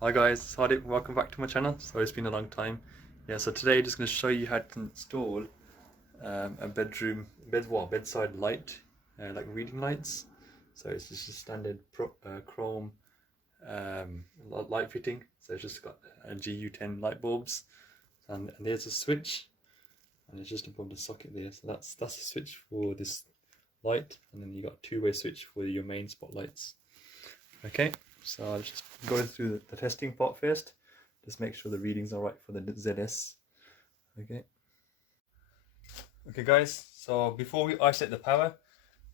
Hi guys, it's Hardik. Welcome back to my channel. Sorry, it's been a long time. Yeah, so today I'm just going to show you how to install a bedside light, like reading lights. So it's just a standard chrome light fitting. So it's just got a GU10 light bulbs, and there's a switch, and it's just above the socket there. So that's the switch for this light, and then you got a two-way switch for your main spotlights. Okay, so I'll just go through the testing part first. Just make sure the readings are right for the ZS. Okay guys, so before we isolate the power,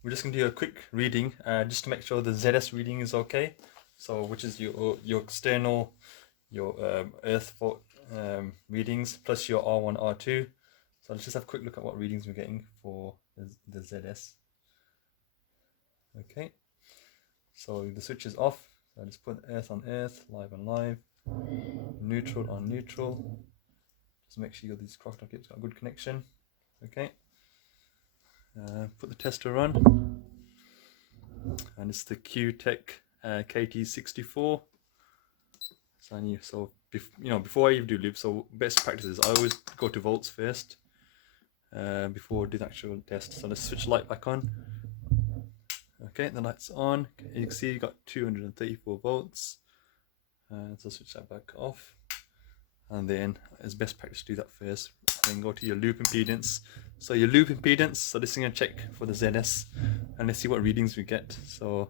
we're just going to do a quick reading just to make sure the ZS reading is okay. So which is your external, your earth fault readings plus your R1, R2. So let's just have a quick look at what readings we're getting for the ZS. Okay. So the switch is off, so I just put earth on earth, live on live, neutral on neutral. Just make sure these crosstalk kits got a good connection. Okay. Put the tester on, and it's the KewTech KT64. So before I even do loop, so best practices, I always go to volts first before I do the actual test. So let's switch the light back on. Okay, the light's on. You can see you got 234 volts. So switch that back off. And then it's best practice to do that first. And then go to your loop impedance. So your loop impedance, so this is going to check for the ZS. And let's see what readings we get. So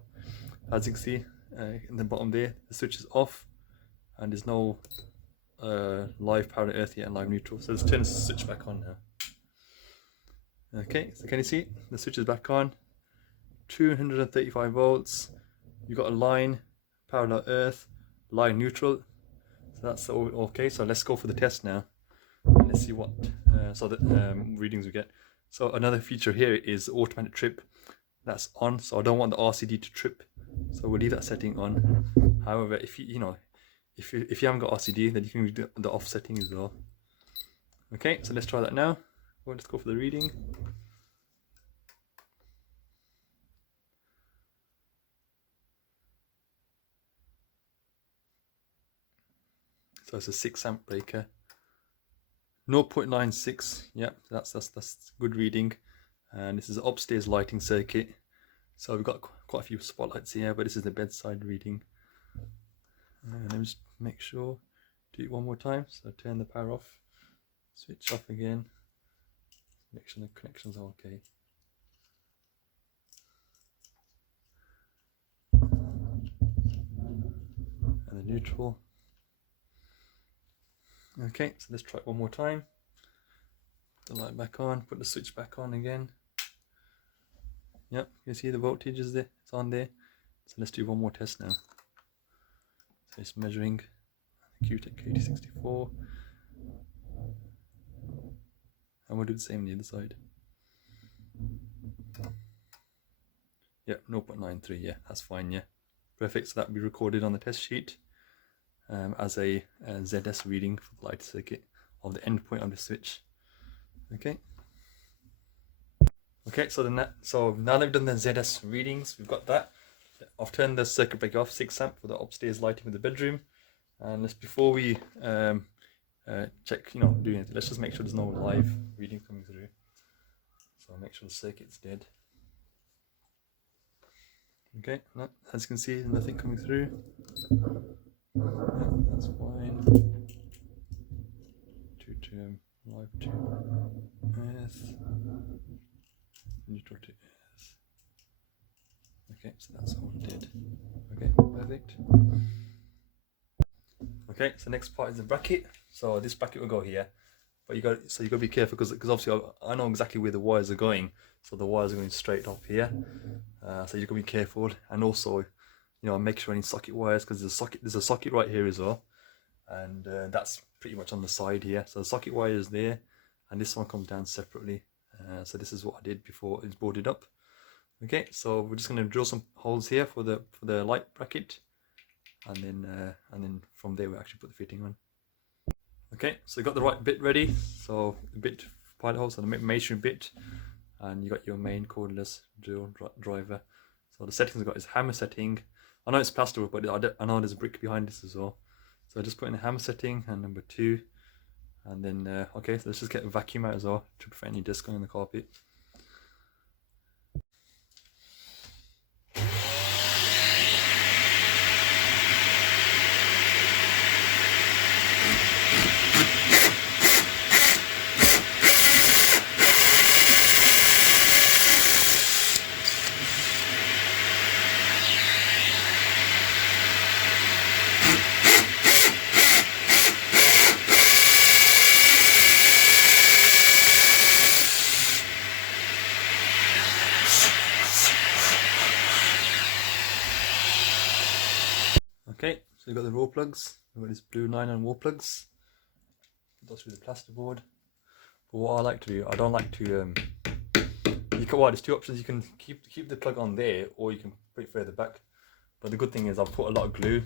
as you can see in the bottom there, the switch is off. And there's no live power to earth yet and live neutral. So let's turn the switch back on now. Okay, so can you see? The switch is back on. 235 volts. You got a line, parallel earth, line neutral. So that's all okay. So let's go for the test now. And let's see what readings we get. So another feature here is automatic trip. That's on. So I don't want the RCD to trip. So we'll leave that setting on. However, if you haven't got RCD, then you can do the off setting as well. Okay, so let's try that now. Well, let's go for the reading. So it's a 6 amp breaker. 0.96. Yeah, that's good reading. And this is an upstairs lighting circuit. So we've got quite a few spotlights here, but this is the bedside reading. And let me just make sure, do it one more time. So turn the power off, switch off again, make sure the connections are okay. And the neutral. Okay, so let's try it one more time. Put the light back on, put the switch back on again. Yep, you see the voltage is there, it's on there. So let's do one more test now. So it's measuring the KewTech KT64. And we'll do the same on the other side. Yeah, 0.93, yeah, that's fine, yeah. Perfect, so that will be recorded on the test sheet as a ZS reading for the light circuit of the endpoint of the switch. Okay. Okay, so now that we've done the ZS readings, we've got that. I've turned the circuit breaker off, 6 amp for the upstairs lighting of the bedroom. And before we check, doing it, let's just make sure there's no live reading coming through. So I'll make sure the circuit's dead. Okay, no, as you can see, there's nothing coming through. Yeah, that's fine. Live to earth, neutral to earth. Okay, so that's all dead. Okay, perfect. Okay, so next part is the bracket. So this bracket will go here, but you got to be careful because obviously I know exactly where the wires are going. So the wires are going straight up here. So you've got to be careful, and also make sure any socket wires, because there's a socket right here as well, and that's pretty much on the side here. So the socket wire is there, and this one comes down separately. So this is what I did before it's boarded up. Okay, so we're just going to drill some holes here for the light bracket, and then from there we actually put the fitting on. Okay, so you got the right bit ready. So the bit pilot hole, so the masonry bit, and you got your main cordless drill driver. So the settings I've got is hammer setting. I know it's plasterwork, but I know there's a brick behind this as well. So just put in the hammer setting and number 2, and then okay, so let's just get a vacuum out as well to prevent any dust going on the carpet. Okay, so you've got the raw plugs, we've got these blue nylon wall plugs, go through the plasterboard. But what I like to do, I don't like to, you can, well, there's 2 options. You can keep the plug on there, or you can put it further back. But the good thing is I've put a lot of glue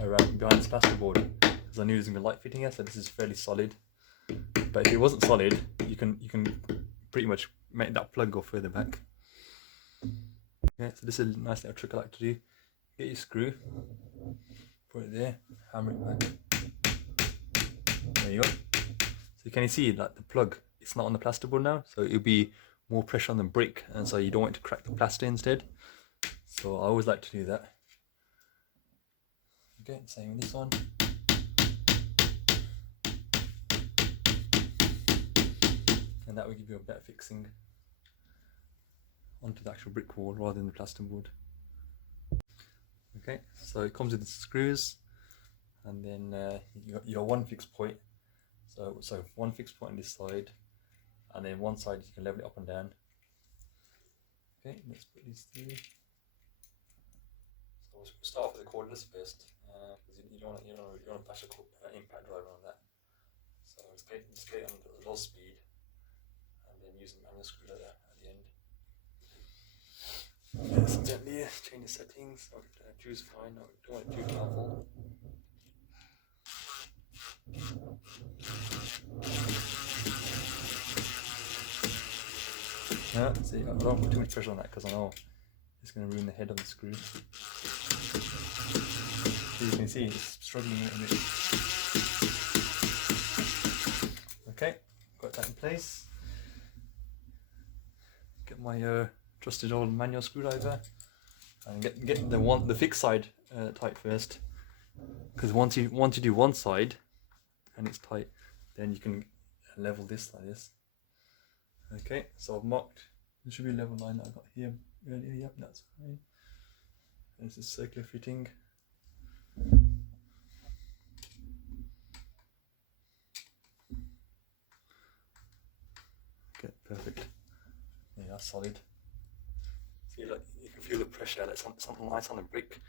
around behind this plasterboard, because I knew there's going to be light fitting here, so this is fairly solid. But if it wasn't solid, you can pretty much make that plug go further back. Okay, so this is a nice little trick I like to do. Get your screw, put it there, hammer it back. There you go. So can you see like the plug? It's not on the plasterboard now, so it'll be more pressure on the brick, and so you don't want it to crack the plaster instead. So I always like to do that. Okay, same with this one. And that will give you a better fixing onto the actual brick wall rather than the plasterboard. Okay, so it comes with the screws, and then you got one fixed point. So one fixed point on this side, and then one side you can level it up and down. Okay, let's put these through. So we'll start off with the cordless first, because you don't want to bash an impact driver on that. So just get it on low speed, and then use the manual screwdriver at the end. Yes, gently change the settings. Choose fine. No, don't want it too powerful. Yeah, see, I don't put too much pressure on that because I know it's going to ruin the head of the screw. So you can see it's struggling a little bit. Okay, got that in place. Get my trusted old manual screwdriver and get the fixed side tight first, because once you do one side and it's tight, then you can level this like this. Okay, so I've marked, there should be a level line that I got here earlier. Yep, that's fine. This is circular fitting. Okay, perfect. Yeah, that's solid. See, like, you can feel the pressure. Like something nice on the brick.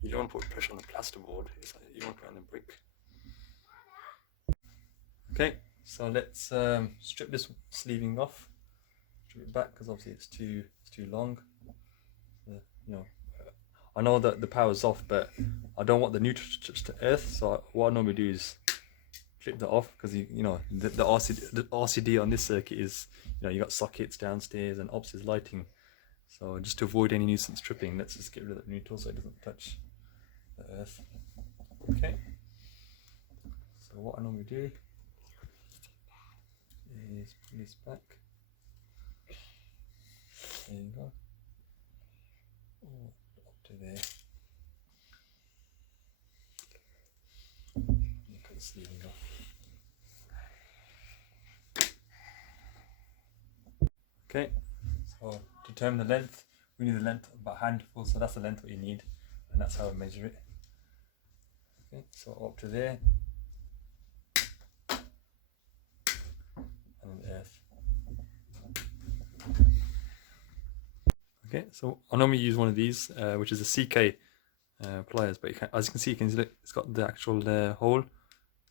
You don't want to put pressure on the plasterboard. It's like you want to put it on the brick. Okay, so let's strip this sleeving off. Strip it back because obviously it's too long. I know that the power's off, but I don't want the neutral strips to earth. So what I normally do is flip that off, because the RCD on this circuit is, you got sockets downstairs and upstairs lighting. So just to avoid any nuisance tripping, let's just get rid of the neutral so it doesn't touch the earth. Okay. So what I normally do is put this back. There you go. Up to there. Cut the sleeving off. Okay, so to determine the length, we need the length about a handful, so that's the length what you need, and that's how I measure it. Okay, so up to there, and the earth. Okay, so I normally use one of these, which is a CK pliers, but as you can see, it's got the actual hole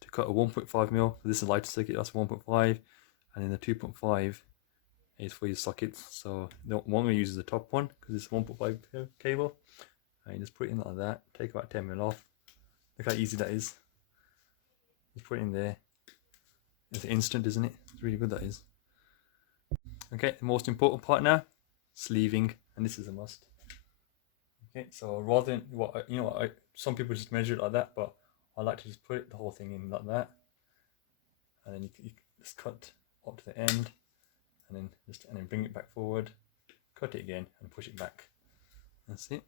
to cut a 1.5mm. This is a lighter circuit, that's 1.5, and then the 2.5 is for your sockets. So the one we use is the top one, because it's 1.5 cable, and you just put it in like that. Take about 10mm off. Look how easy that is. Just put it in there. It's instant, isn't it? It's really good, that is. Okay, the most important part now, sleeving, and this is a must. Okay, so rather than some people just measure it like that, but I like to just put the whole thing in like that, and then you just cut up to the end, and then bring it back forward, cut it again, and push it back. That's it.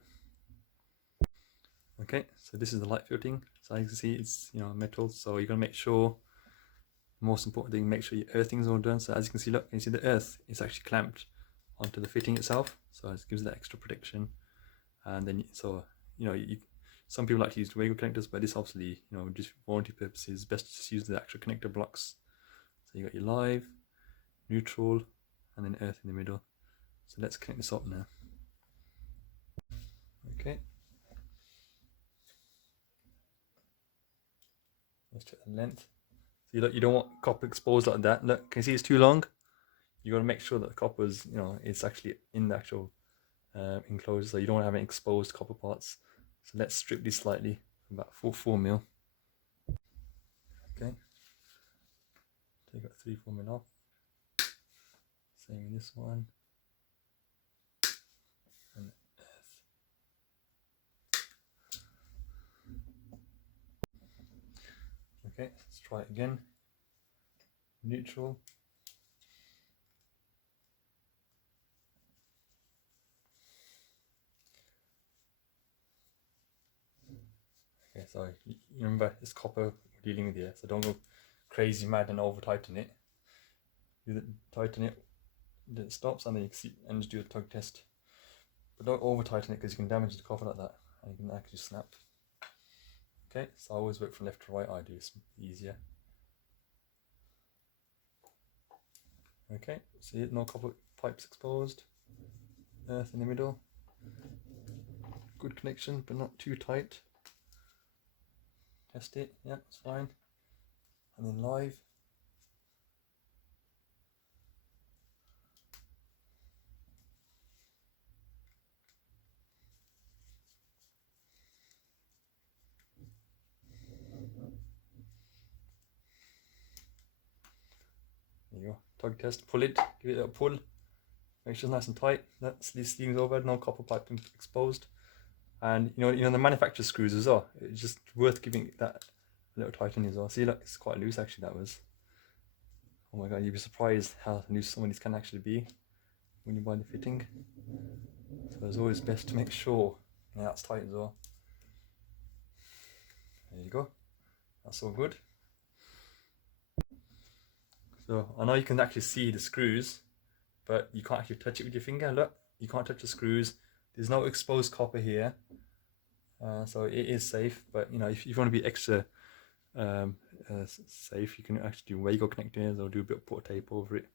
Okay, so this is the light fitting. So as you can see, it's metal. So you're gonna make sure. Most important thing, make sure your earthing's all done. So as you can see, look, you see the earth is actually clamped onto the fitting itself, so it gives that extra protection. And then some people like to use Wago connectors, but this obviously, just for warranty purposes, best to just use the actual connector blocks. So you got your live, neutral, and then earth in the middle. So let's connect this up now. Okay. Let's check the length. So you don't want copper exposed like that. Look, can you see it's too long? You got to make sure that the copper is, it's actually in the actual enclosure, so you don't want to have any exposed copper parts. So let's strip this slightly, about 4 mil. Okay. Take out 3-4 mil off. Same in this one. And earth. Okay, let's try it again. Neutral. Okay, so you remember it's copper we're dealing with here, so don't go crazy mad and over tighten it. You tighten it, then it stops, and then you can see, and just do a tug test. But don't over tighten it because you can damage the copper like that, and you can actually snap. Okay, so I always work from left to right. I do, it's easier. Okay, see it, no copper pipes exposed. Earth in the middle. Good connection, but not too tight. Test it, yeah, it's fine. And then live. There you go. Tug test, pull it, give it a pull. Make sure it's nice and tight. That's these things over, no copper pipe exposed. And the manufacturer screws as well. It's just worth giving that a little tightening as well. See, look, it's quite loose actually. That was. Oh my god, you'd be surprised how loose some of these can actually be when you buy the fitting. So it's always best to make sure that's tight as well. There you go. That's all good. So I know you can actually see the screws, but you can't actually touch it with your finger. Look, you can't touch the screws. There's no exposed copper here, so it is safe. But if you want to be extra safe, you can actually do Wago connectors or do a bit of put tape over it.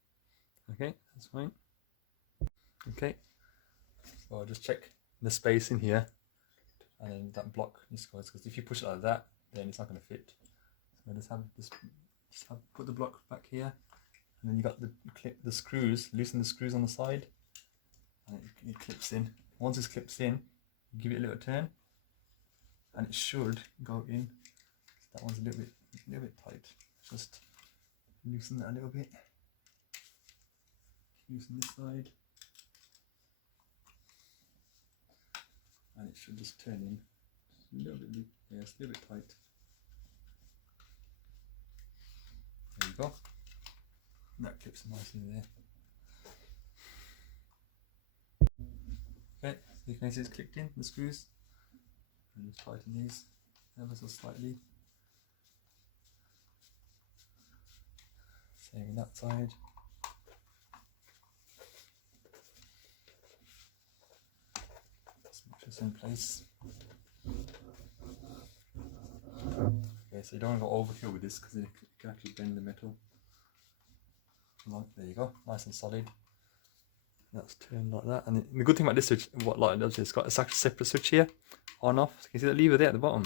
Okay, that's fine. Okay, so I'll just check the space in here, and then that block just goes, because if you push it like that, then it's not going to fit. So I put the block back here, and then you got the screws. Loosen the screws on the side, and it clips in. Once it clips in, you give it a little turn, and it should go in. That one's a little bit tight. Just loosen that a little bit. Loosen this side, and it should just turn in. Just a little bit, yeah, it's a little bit tight. There you go. And that clips nicely there. Okay, so you can see it's clicked in, the screws. And just tighten these ever so slightly. Same on that side. Just make sure it's in place. Okay, so you don't want to go overkill with this because it can actually bend the metal. There you go, nice and solid. That's turned like that. And the good thing about this switch, what light does, is it's got a separate switch here, on off. So you can see the lever there at the bottom.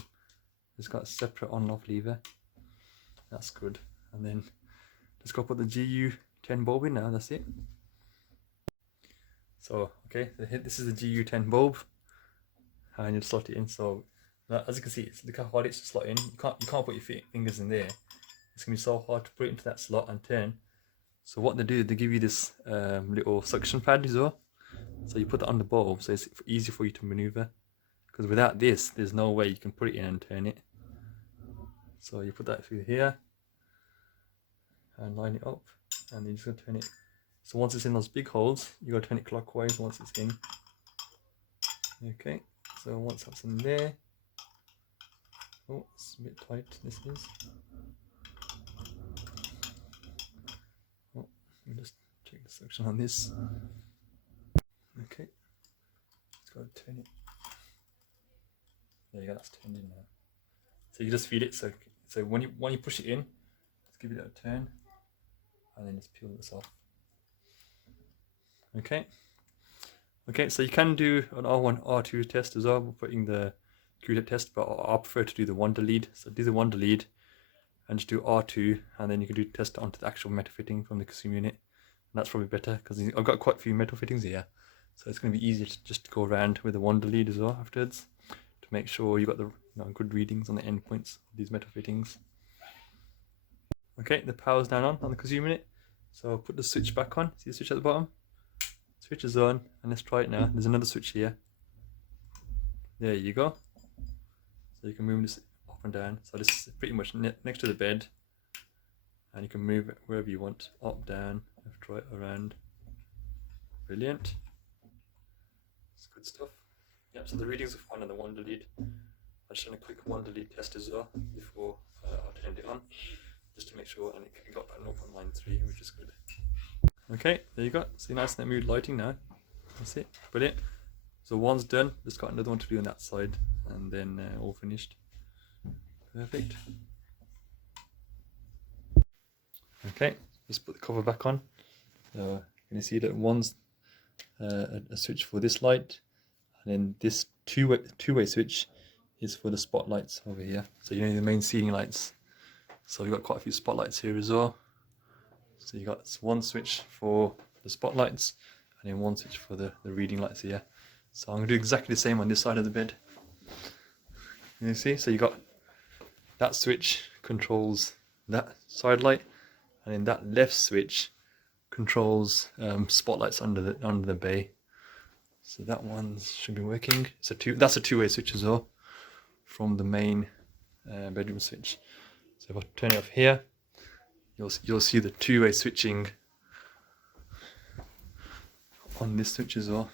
It's got a separate on and off lever. That's good. And then just go put the GU10 bulb in now. That's it. So okay, this is the GU10 bulb, and you slot it in. So as you can see, look how hard it's to slot in. You can't put your fingers in there. It's gonna be so hard to put it into that slot and turn. So what they do, they give you this little suction pad as well. So you put that on the bulb, so it's easy for you to maneuver. Because without this, there's no way you can put it in and turn it. So you put that through here and line it up, and then you're just going to turn it. So once it's in those big holes, you got to turn it clockwise once it's in. Okay, so once that's in there, oh, it's a bit tight, this is. Oh, let me just check the suction on this. Okay, just got to turn it. There you go, that's turned in now. So you just feed it, so when you push it in, just give it a turn, and then just peel this off. Okay, so you can do an R1, R2 test as well, putting the KewTech test, but I prefer to do the wonder lead. So do the wonder lead and just do R2, and then you can do test onto the actual metal fitting from the consumer unit. And that's probably better because I've got quite a few metal fittings here, so it's going to be easier to just go around with the wonder lead as well afterwards to make sure you got the good readings on the end points of these metal fittings. Okay, the power's now on the consumer unit, so I'll put the switch back on. See the switch at the bottom? Switch is on, and let's try it now. There's another switch here. There you go. So you can move this up and down. So this is pretty much next to the bed, and you can move it wherever you want, up, down, left, right, around. Brilliant. It's good stuff. Yep, so the readings are fine on the wonder lead. I've just done a quick wonder lead test as well before I turned it on, just to make sure, and it got about 0.93, which is good. Okay, there you go. See, nice and mood lighting now. That's it. Brilliant. So one's done. Just got another one to do on that side, and then all finished. Perfect. Okay, just put the cover back on. You can see that one's a switch for this light, and then this two-way switch is for the spotlights over here. So you know the main ceiling lights. So we've got quite a few spotlights here as well. So you got one switch for the spotlights, and then one switch for the reading lights here. So I'm going to do exactly the same on this side of the bed. You see, so you got that switch controls that side light, and then that left switch controls spotlights under the bay. So that one should be working. That's a two-way switch as well from the main bedroom switch. So if I turn it off here, you'll see the two-way switching on this switch as well.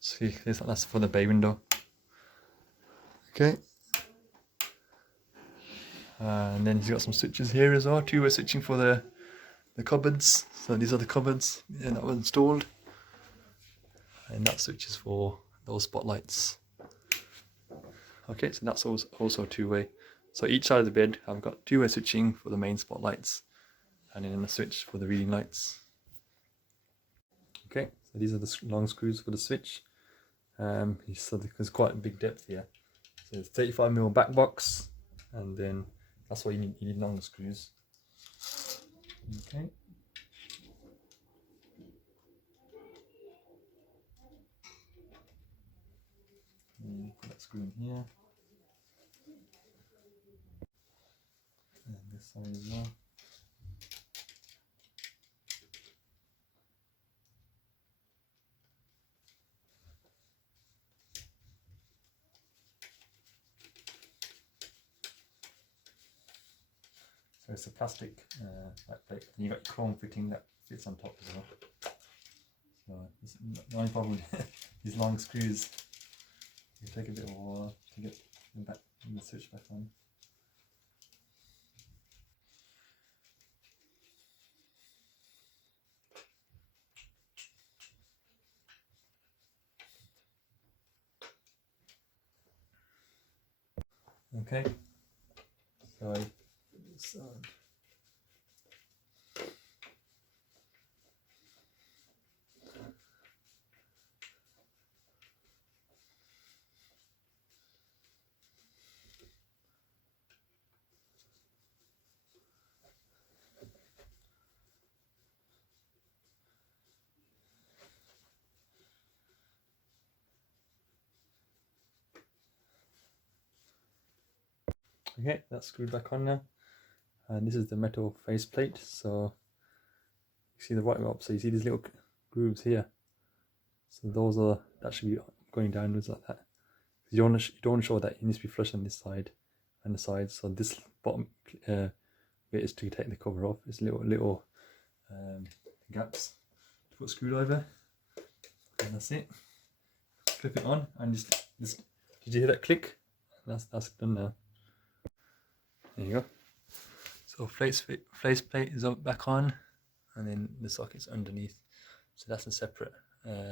See, that's for the bay window. Okay. And then you've got some switches here as well, two-way switching for the cupboards. So these are the cupboards that were installed. And that switch is for those spotlights. Okay, so that's also two-way. So each side of the bed, I've got two-way switching for the main spotlights, and then a switch for the reading lights. Okay, so these are the long screws for the switch. So there's quite a big depth here. So it's 35mm back box, and then that's why you need longer screws. Okay. Put that screw in here. And this side as well. So it's a plastic back plate, and you've got your chrome fitting that fits on top as well. So the only problem with these long screws, it take a bit of a while to get them back and the switch back on. Okay, so okay, that's screwed back on now, and this is the metal faceplate. So you see the right up, so you see these little grooves here. So that should be going downwards like that. You don't want to show that it needs to be flush on this side, and the sides. So this bottom bit is to take the cover off. It's little gaps to put a screwdriver, and that's it. Clip it on, and just did you hear that click? That's done now. There you go. So faceplate is back on, and then the socket's underneath. So that's a separate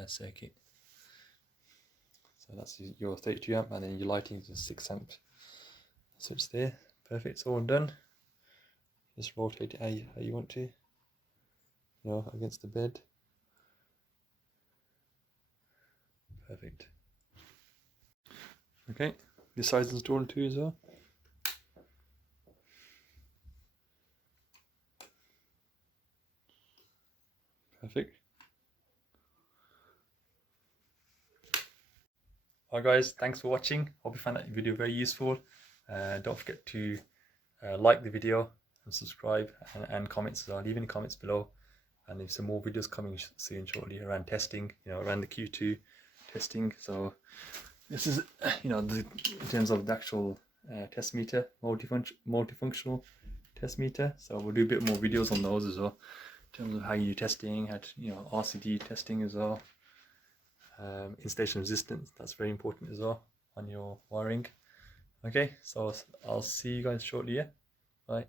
circuit. So that's your 32 amp, and then your lighting is a 6 amp switch there. Perfect, it's all done. Just rotate it how you want to, against the bed. Perfect. Okay, this side's installed too as well. Perfect. Alright guys, thanks for watching. Hope you found that video very useful. Don't forget to like the video and subscribe, and comments as well. Leave any comments below, and there's some more videos coming soon shortly around testing, around the Q2 testing. So this is, in terms of the actual test meter, multifunctional test meter. So we'll do a bit more videos on those as well, in terms of how you do testing, how to, RCD testing as well. Installation resistance, that's very important as well on your wiring. Okay, so I'll see you guys shortly. Yeah, bye.